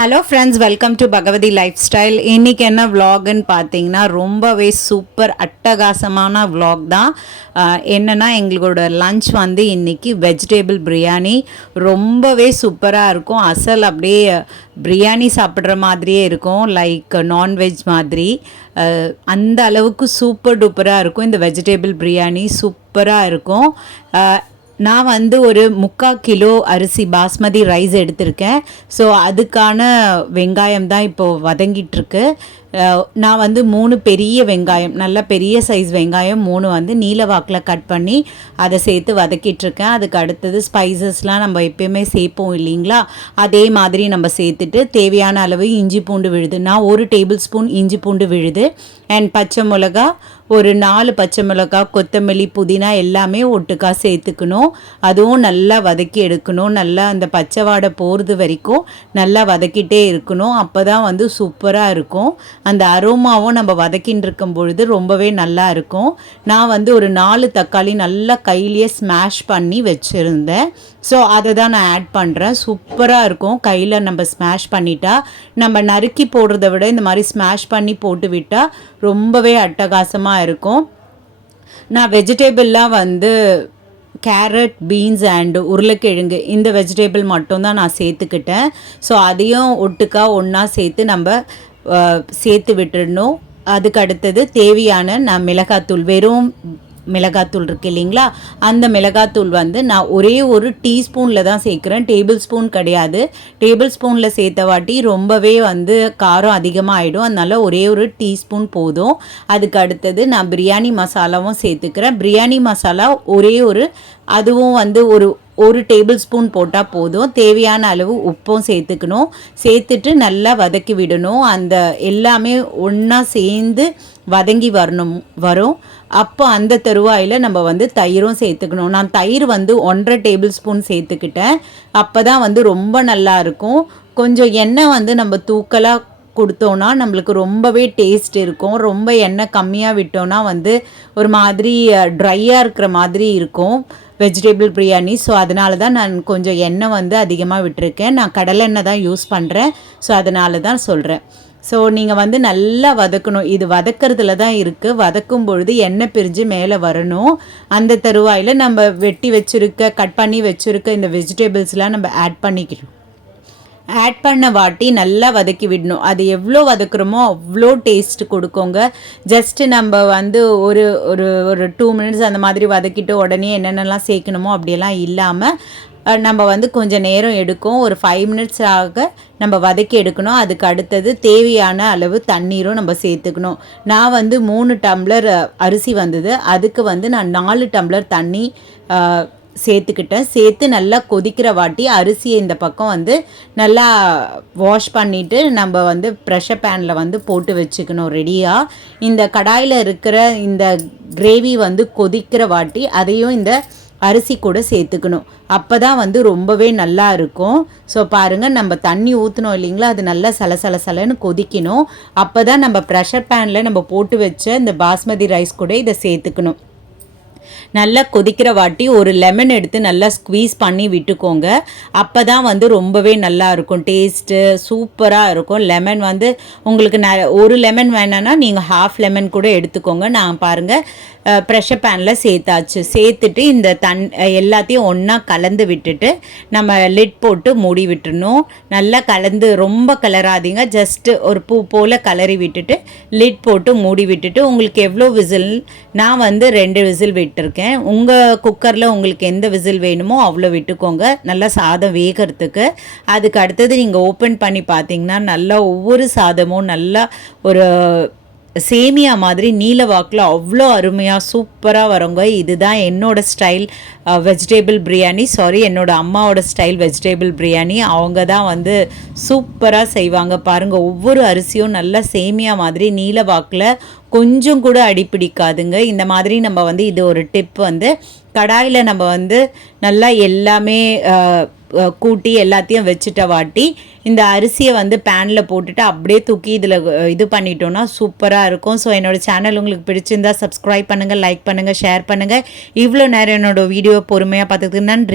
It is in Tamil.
Hello friends, welcome to Bhagavathi life style. இன்றைக்கி என்ன விலாகுன்னு பார்த்தீங்கன்னா ரொம்பவே சூப்பர் அட்டகாசமான விலாக் தான். என்னென்னா எங்களோட லன்ச் வந்து இன்றைக்கி வெஜிடேபிள் பிரியாணி ரொம்பவே சூப்பராக இருக்கும். அசல் அப்படியே பிரியாணி சாப்பிட்ற மாதிரியே இருக்கும், லைக் நான்வெஜ் மாதிரி. அந்த அளவுக்கு சூப்பர் டூப்பராக இருக்கும். இந்த வெஜிடேபிள் பிரியாணி சூப்பராக இருக்கும். நான் வந்து ஒரு 3/4 கிலோ அரிசி பாஸ்மதி ரைஸ் எடுத்திருக்கேன். ஸோ அதுக்கான வெங்காயம் தான் இப்போது வதங்கிட்டுருக்கு. நான் வந்து 3 பெரிய வெங்காயம், நல்ல பெரிய சைஸ் வெங்காயம் 3 வந்து நீல வாக்கில் கட் பண்ணி அதை சேர்த்து வதக்கிட்டுருக்கேன். அதுக்கு அடுத்தது ஸ்பைசஸ்லாம் நம்ம எப்பயுமே சேர்ப்போம் இல்லைங்களா, அதே மாதிரி நம்ம சேர்த்துட்டு தேவையான அளவு இஞ்சி பூண்டு விழுது, நான் 1 டேபிள் ஸ்பூன் இஞ்சி பூண்டு விழுது அண்ட் பச்சை மிளகா ஒரு 4 பச்சை மிளகா, கொத்தமல்லி, புதினா எல்லாமே ஒட்டுக்கா சேர்த்துக்கணும். அதுவும் நல்லா வதக்கி எடுக்கணும். நல்லா அந்த பச்சை வாடை போகிறது வரைக்கும் நல்லா வதக்கிட்டே இருக்கணும். அப்போ தான் வந்து சூப்பராக இருக்கும். அந்த அரோமாவும் நம்ம வதக்கின்னு இருக்கும் பொழுது ரொம்பவே நல்லா இருக்கும். நான் வந்து ஒரு 4 தக்காளி நல்லா கையிலேயே ஸ்மாஷ் பண்ணி வச்சுருந்தேன். ஸோ அதை தான் நான் ஆட் பண்ணுறேன். சூப்பராக இருக்கும். கையில் நம்ம ஸ்மாஷ் பண்ணிட்டா, நம்ம நறுக்கி போடுறத விட இந்த மாதிரி ஸ்மாஷ் பண்ணி போட்டு விட்டால் ரொம்பவே அட்டகாசமாக இருக்கும். நான் வெஜிடேபிள்லாம் வந்து கேரட், பீன்ஸ் அண்டு உருளைக்கிழங்கு இந்த வெஜிடேபிள் மட்டும்தான் நான் சேர்த்துக்கிட்டேன். ஸோ அதையும் ஒட்டுக்கா ஒன்றா சேர்த்து நம்ம சேர்த்து விட்டுடணும். அதுக்கு அடுத்தது தேவையான நான் மிளகாத்தூள், வெறும் மிளகாத்தூள் இருக்கு இல்லைங்களா, அந்த மிளகாத்தூள் வந்து நான் ஒரே ஒரு டீஸ்பூனில் தான் சேர்க்குறேன், டேபிள் ஸ்பூன் கிடையாது. டேபிள் ஸ்பூனில் சேர்த்த வாட்டி ரொம்பவே வந்து காரம் அதிகமாக ஆகிடும், அதனால் ஒரே ஒரு டீஸ்பூன் போதும். அதுக்கு அடுத்தது நான் பிரியாணி மசாலாவும் சேர்த்துக்கிறேன். பிரியாணி மசாலா ஒரே ஒரு, அதுவும் வந்து ஒரு டேபிள் ஸ்பூன் போட்டால் போதும். தேவையான அளவு உப்பும் சேர்த்துக்கணும். சேர்த்துட்டு நல்லா வதக்கி விடணும். அந்த எல்லாமே ஒன்றா சேர்ந்து வதங்கி வரும். அப்போ அந்த தருவாயில் நம்ம வந்து தயிரும் சேர்த்துக்கணும். நான் தயிர் வந்து 1.5 டேபிள் ஸ்பூன் சேர்த்துக்கிட்டேன். அப்போ தான் வந்து ரொம்ப நல்லாயிருக்கும். கொஞ்சம் எண்ணெய் வந்து நம்ம தூக்கலாக கொடுத்தோன்னா நம்மளுக்கு ரொம்பவே டேஸ்ட் இருக்கும். ரொம்ப எண்ணெய் கம்மியாக விட்டோன்னா வந்து ஒரு மாதிரி ட்ரையாக இருக்கிற மாதிரி இருக்கும் வெஜிடேபிள் பிரியாணி. ஸோ அதனால தான் நான் கொஞ்சம் எண்ணெய் வந்து அதிகமாக விட்டுருக்கேன். நான் கடலை எண்ணெய் தான் யூஸ் பண்ணுறேன். ஸோ அதனால தான் சொல்கிறேன். ஸோ நீங்கள் வந்து நல்லா வதக்கணும். இது வதக்கிறதுல தான் இருக்குது. வதக்கும் பொழுது எண்ணெய் பிரிஞ்சு மேலே வரணும். அந்த தருவாயில் நம்ம வெட்டி வச்சுருக்க, கட் பண்ணி வச்சுருக்க இந்த வெஜிடபிள்ஸ்லாம் நம்ம ஆட் பண்ணிக்கணும். ஆட் பண்ண வாட்டி நல்லா வதக்கி விடணும். அது எவ்வளோ வதக்குறோமோ அவ்வளோ டேஸ்ட் கொடுக்குங்க. ஜஸ்ட்டு நம்ம வந்து ஒரு ஒரு ஒரு 2 மினிட்ஸ் அந்த மாதிரி வதக்கிட்டு உடனே என்னென்னலாம் சேர்க்கணுமோ அப்படியெல்லாம் இல்லாமல் நம்ம வந்து கொஞ்சம் நேரம் எடுக்கும். ஒரு 5 மினிட்ஸ் ஆக நம்ம வதக்கி எடுக்கணும். அதுக்கு அடுத்தது தேவையான அளவு தண்ணீரும் நம்ம சேர்த்துக்கணும். நான் வந்து 3 டம்ளர் அரிசி வந்தது, அதுக்கு வந்து நான் 4 டம்ளர் தண்ணி சேர்த்துக்கிட்டேன். சேர்த்து நல்லா கொதிக்கிற வாட்டி அரிசியை இந்த பக்கம் வந்து நல்லா வாஷ் பண்ணிவிட்டு நம்ம வந்து ப்ரெஷர் பேனில் வந்து போட்டு வச்சுக்கணும் ரெடியாக. இந்த கடாயில் இருக்கிற இந்த கிரேவி வந்து கொதிக்கிற வாட்டி அதையும் இந்த அரிசி கூட சேர்த்துக்கணும். அப்போ தான் வந்து ரொம்பவே நல்லா இருக்கும். ஸோ பாருங்கள், நம்ம தண்ணி ஊற்றணும் இல்லைங்களா, அது நல்லா சலன்னு கொதிக்கணும். அப்போ தான் நம்ம ப்ரெஷர் பேனில் நம்ம போட்டு வச்ச இந்த பாஸ்மதி ரைஸ் கூட இதை சேர்த்துக்கணும். நல்லா கொதிக்கிற வாட்டி ஒரு லெமன் எடுத்து நல்லா ஸ்க்வீஸ் பண்ணி விட்டுக்கோங்க. அப்போ தான் வந்து ரொம்பவே நல்லா இருக்கும். டேஸ்ட்டு சூப்பராக இருக்கும். லெமன் வந்து உங்களுக்கு ஒரு லெமன் வேணான்னா நீங்கள் 1/2 லெமன் கூட எடுத்துக்கோங்க. நான் பாருங்கள் ப்ரெஷர் பேனில் சேர்த்தாச்சு. சேர்த்துட்டு இந்த எல்லாத்தையும் ஒன்றா கலந்து விட்டுட்டு நம்ம லிட் போட்டு மூடி விட்டுடணும். நல்லா கலந்து, ரொம்ப கலராதிங்க, ஜஸ்ட்டு ஒரு பூ போல் கலரி விட்டுட்டு லிட் போட்டு மூடி விட்டுட்டு உங்களுக்கு எவ்வளோ விசில், நான் வந்து 2 விசில் விட்டுருக்கேன். உங்கள் குக்கரில் உங்களுக்கு எந்த விசில் வேணுமோ அவ்வளோ விட்டுக்கோங்க, நல்லா சாதம் வேகிறதுக்கு. அதுக்கு அடுத்தது நீங்கள் ஓப்பன் பண்ணி பார்த்தீங்கன்னா நல்லா ஒவ்வொரு சாதமும் நல்லா ஒரு சேமியா மாதிரி நீல வாக்கில் அவ்வளோ அருமையாக சூப்பராக வருங்க. இதுதான் என்னோடய ஸ்டைல் வெஜிடேபிள் பிரியாணி. என்னோட அம்மாவோட ஸ்டைல் வெஜிடேபிள் பிரியாணி. அவங்க தான் வந்து சூப்பராக செய்வாங்க. பாருங்கள், ஒவ்வொரு அரிசியும் நல்லா சேமியா மாதிரி நீல வாக்கில் கொஞ்சம் கூட அடிப்பிடிக்காதுங்க. இந்த மாதிரி நம்ம வந்து இது ஒரு டிப் வந்து கடாயில் நம்ம வந்து நல்லா எல்லாமே கூட்டி எல்லாத்தையும் வச்சுட்ட வாட்டி இந்த அரிசியை வந்து பேனில் போட்டுட்டு அப்படியே தூக்கி இதில் இது பண்ணிட்டோன்னா சூப்பராக இருக்கும். ஸோ என்னோடய சேனல் உங்களுக்கு பிடிச்சிருந்தால் சப்ஸ்கிரைப் பண்ணுங்கள், லைக் பண்ணுங்கள், ஷேர் பண்ணுங்கள். இவ்வளோ நேரம் என்னோடய வீடியோ பொறுமையாக பார்த்துக்கிறதுக்கு நன்றி.